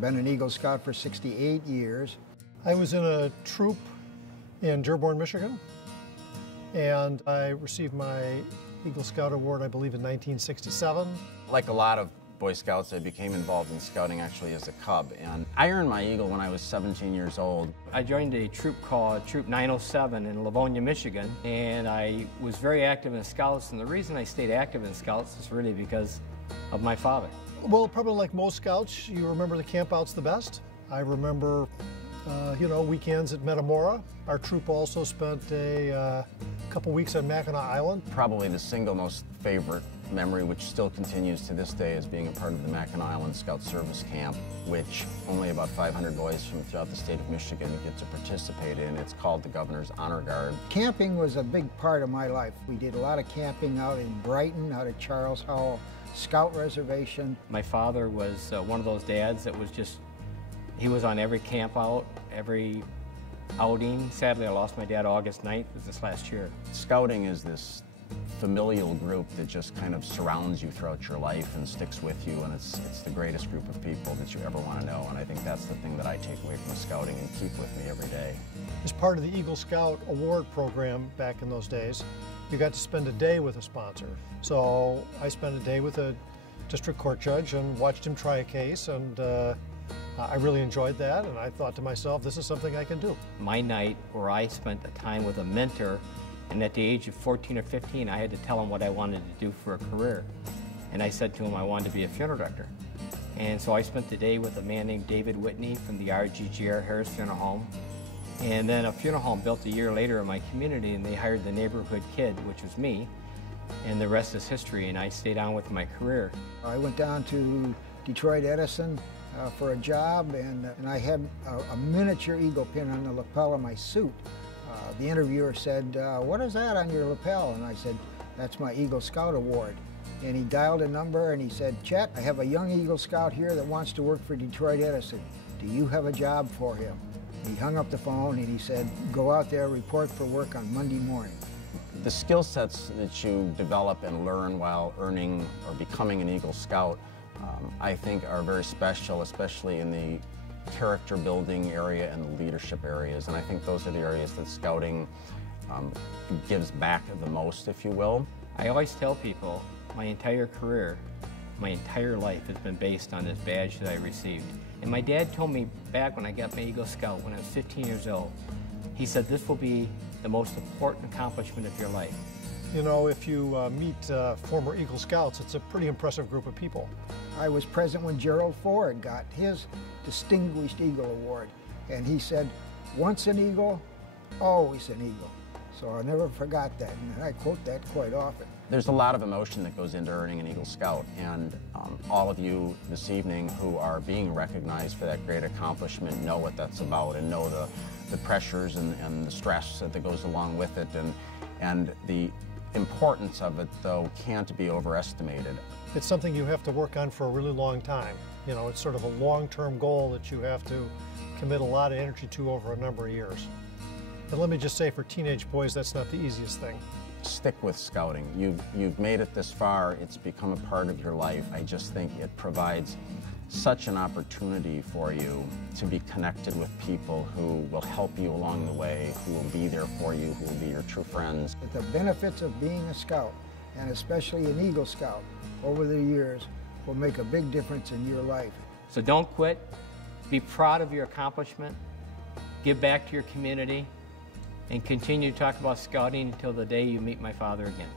Been an Eagle Scout for 68 years. I was in a troop in Dearborn, Michigan, and I received my Eagle Scout Award, I believe, in 1967. Like a lot of Boy Scouts, I became involved in scouting actually as a cub, and I earned my Eagle when I was 17 years old. I joined a troop called Troop 907 in Livonia, Michigan, and I was very active in Scouts, and the reason I stayed active in Scouts is really because of my father. Well, probably like most Scouts, you remember the campouts the best. I remember, weekends at Metamora. Our troop also spent a couple weeks on Mackinac Island. Probably the single most favorite memory, which still continues to this day, is being a part of the Mackinac Island Scout Service Camp, which only about 500 boys from throughout the state of Michigan get to participate in. It's called the Governor's Honor Guard. Camping was a big part of my life. We did a lot of camping out in Brighton, out at Charles Howell Scout Reservation. My father was one of those dads that was he was on every camp out, every outing. Sadly, I lost my dad August 9th of this last year. Scouting is this familial group that just kind of surrounds you throughout your life and sticks with you, and it's the greatest group of people that you ever want to know, and I think that's the thing that I take away from scouting and keep with me every day. As part of the Eagle Scout Award program back in those days, you got to spend a day with a sponsor. So I spent a day with a district court judge and watched him try a case, and I really enjoyed that, and I thought to myself, this is something I can do. My night where I spent the time with a mentor, and at the age of 14 or 15, I had to tell him what I wanted to do for a career. And I said to him I wanted to be a funeral director. And so I spent the day with a man named David Whitney from the RGGR Harris Funeral Home. And then a funeral home built a year later in my community, and they hired the neighborhood kid, which was me, and the rest is history, and I stayed on with my career. I went down to Detroit Edison for a job, and I had a miniature eagle pin on the lapel of my suit. The interviewer said, "What is that on your lapel?" And I said, "That's my Eagle Scout Award." And he dialed a number and he said, "Chet, I have a young Eagle Scout here that wants to work for Detroit Edison. Do you have a job for him?" He hung up the phone and he said, "Go out there, report for work on Monday morning." The skill sets that you develop and learn while earning or becoming an Eagle Scout, I think are very special, especially in the character building area and the leadership areas, and I think those are the areas that scouting gives back the most, if you will. I always tell people my entire career, my entire life has been based on this badge that I received. And my dad told me back when I got my Eagle Scout when I was 15 years old, he said this will be the most important accomplishment of your life. You know, if you meet former Eagle Scouts, it's a pretty impressive group of people. I was present when Gerald Ford got his Distinguished Eagle Award, and he said, "Once an Eagle, always an Eagle." So I never forgot that, and I quote that quite often. There's a lot of emotion that goes into earning an Eagle Scout, and all of you this evening who are being recognized for that great accomplishment know what that's about and know the pressures and the stress that goes along with it, and the importance of it, though, can't be overestimated. It's something you have to work on for a really long time. You know, it's sort of a long-term goal that you have to commit a lot of energy to over a number of years. And let me just say, for teenage boys, that's not the easiest thing. Stick with scouting. You've made it this far. It's become a part of your life. I just think it provides such an opportunity for you to be connected with people who will help you along the way, who will be there for you, who will be your true friends. The benefits of being a Scout, and especially an Eagle Scout, over the years will make a big difference in your life. So don't quit. Be proud of your accomplishment. Give back to your community. And continue to talk about scouting until the day you meet my father again.